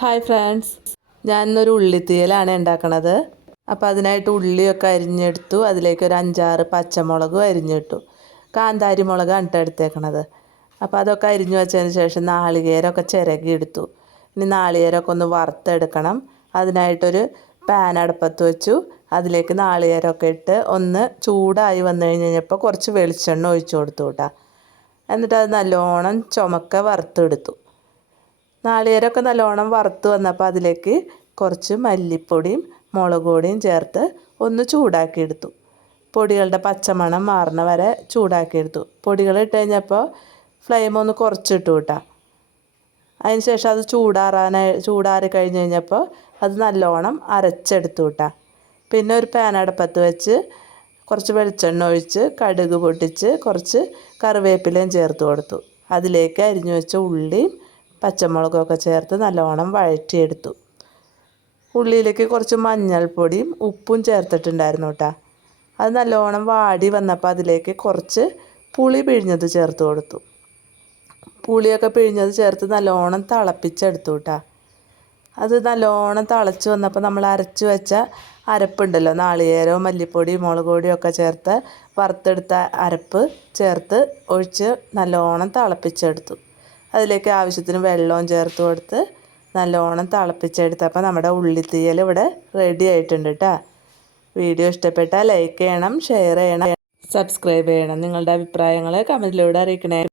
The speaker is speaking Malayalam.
Hi friends. ഞാൻ ഇന്നൊരു ഉള്ളിത്തീയലാണ് ഉണ്ടാക്കണത്. അപ്പോൾ അതിനായിട്ട് ഉള്ളിയൊക്കെ അരിഞ്ഞെടുത്തു. അതിലേക്ക് ഒരു അഞ്ചാറ് പച്ചമുളകും അരിഞ്ഞിട്ടു. കാന്താരി മുളകാണ് ഇട്ട് എടുത്തേക്കണത്. അപ്പോൾ അതൊക്കെ അരിഞ്ഞു വെച്ചതിന് ശേഷം നാളികേരമൊക്കെ ചിരകി എടുത്തു ഇനി നാളികേരമൊക്കെ ഒന്ന് വറുത്തെടുക്കണം. അതിനായിട്ടൊരു പാൻ അടുപ്പത്ത് വെച്ചു. അതിലേക്ക് നാളികേരമൊക്കെ ഇട്ട് ഒന്ന് ചൂടായി വന്നു കഴിഞ്ഞപ്പോൾ കുറച്ച് വെളിച്ചെണ്ണ ഒഴിച്ചു കൊടുത്തു കേട്ടോ എന്നിട്ട് അത് നല്ലോണം ചുമക്ക വറുത്തെടുത്തു. നാളികേരമൊക്കെ നല്ലോണം വറുത്ത് വന്നപ്പോൾ അതിലേക്ക് കുറച്ച് മല്ലിപ്പൊടിയും മുളക് പൊടിയും ചേർത്ത് ഒന്ന് ചൂടാക്കിയെടുത്തു പൊടികളുടെ പച്ചമണം മാറുന്ന വരെ ചൂടാക്കിയെടുത്തു പൊടികൾ ഇട്ട് കഴിഞ്ഞപ്പോൾ ഫ്ലെയിം ഒന്ന് കുറച്ചിട്ടു കിട്ടാം അതിന് ശേഷം അത് ചൂടാറാനായി ചൂടാറി കഴിഞ്ഞ് കഴിഞ്ഞപ്പോൾ അത് നല്ലോണം അരച്ചെടുത്തു കിട്ടാം പിന്നെ ഒരു പാനടപ്പത്ത് വെച്ച് കുറച്ച് വെളിച്ചെണ്ണ ഒഴിച്ച് കടുക് പൊട്ടിച്ച് കുറച്ച് കറിവേപ്പിലയും ചേർത്ത് കൊടുത്തു. അതിലേക്ക് അരിഞ്ഞു വെച്ച ഉള്ളിയും പച്ചമുളകൊക്കെ ചേർത്ത് നല്ലോണം വഴറ്റിയെടുത്തു. ഉള്ളിയിലേക്ക് കുറച്ച് മഞ്ഞൾപ്പൊടിയും ഉപ്പും ചേർത്തിട്ടുണ്ടായിരുന്നു കേട്ടോ. അത് നല്ലോണം വാടി വന്നപ്പോൾ അതിലേക്ക് കുറച്ച് പുളി പിഴിഞ്ഞത് ചേർത്ത് കൊടുത്തു. പുളിയൊക്കെ പിഴിഞ്ഞത് ചേർത്ത് നല്ലോണം തിളപ്പിച്ചെടുത്തു കേട്ടോ. അത് നല്ലോണം തിളച്ച് വന്നപ്പോൾ നമ്മൾ അരച്ച് വെച്ച അരപ്പുണ്ടല്ലോ നാളികേരവും മല്ലിപ്പൊടിയും മുളക് പൊടിയും ഒക്കെ ചേർത്ത് വറുത്തെടുത്ത അരപ്പ് ചേർത്ത് ഒഴിച്ച് നല്ലോണം തിളപ്പിച്ചെടുത്തു. അതിലേക്ക് ആവശ്യത്തിന് വെള്ളവും ചേർത്ത് കൊടുത്ത് നല്ലോണം തിളപ്പിച്ചെടുത്തപ്പോൾ നമ്മുടെ ഉള്ളിത്തീയൽ ഇവിടെ റെഡി ആയിട്ടുണ്ട് കേട്ടോ വീഡിയോ ഇഷ്ടപ്പെട്ടാൽ ലൈക്ക് ചെയ്യണം ഷെയർ ചെയ്യണം സബ്സ്ക്രൈബ് ചെയ്യണം. നിങ്ങളുടെ അഭിപ്രായങ്ങൾ കമന്റിലൂടെ അറിയിക്കണേ.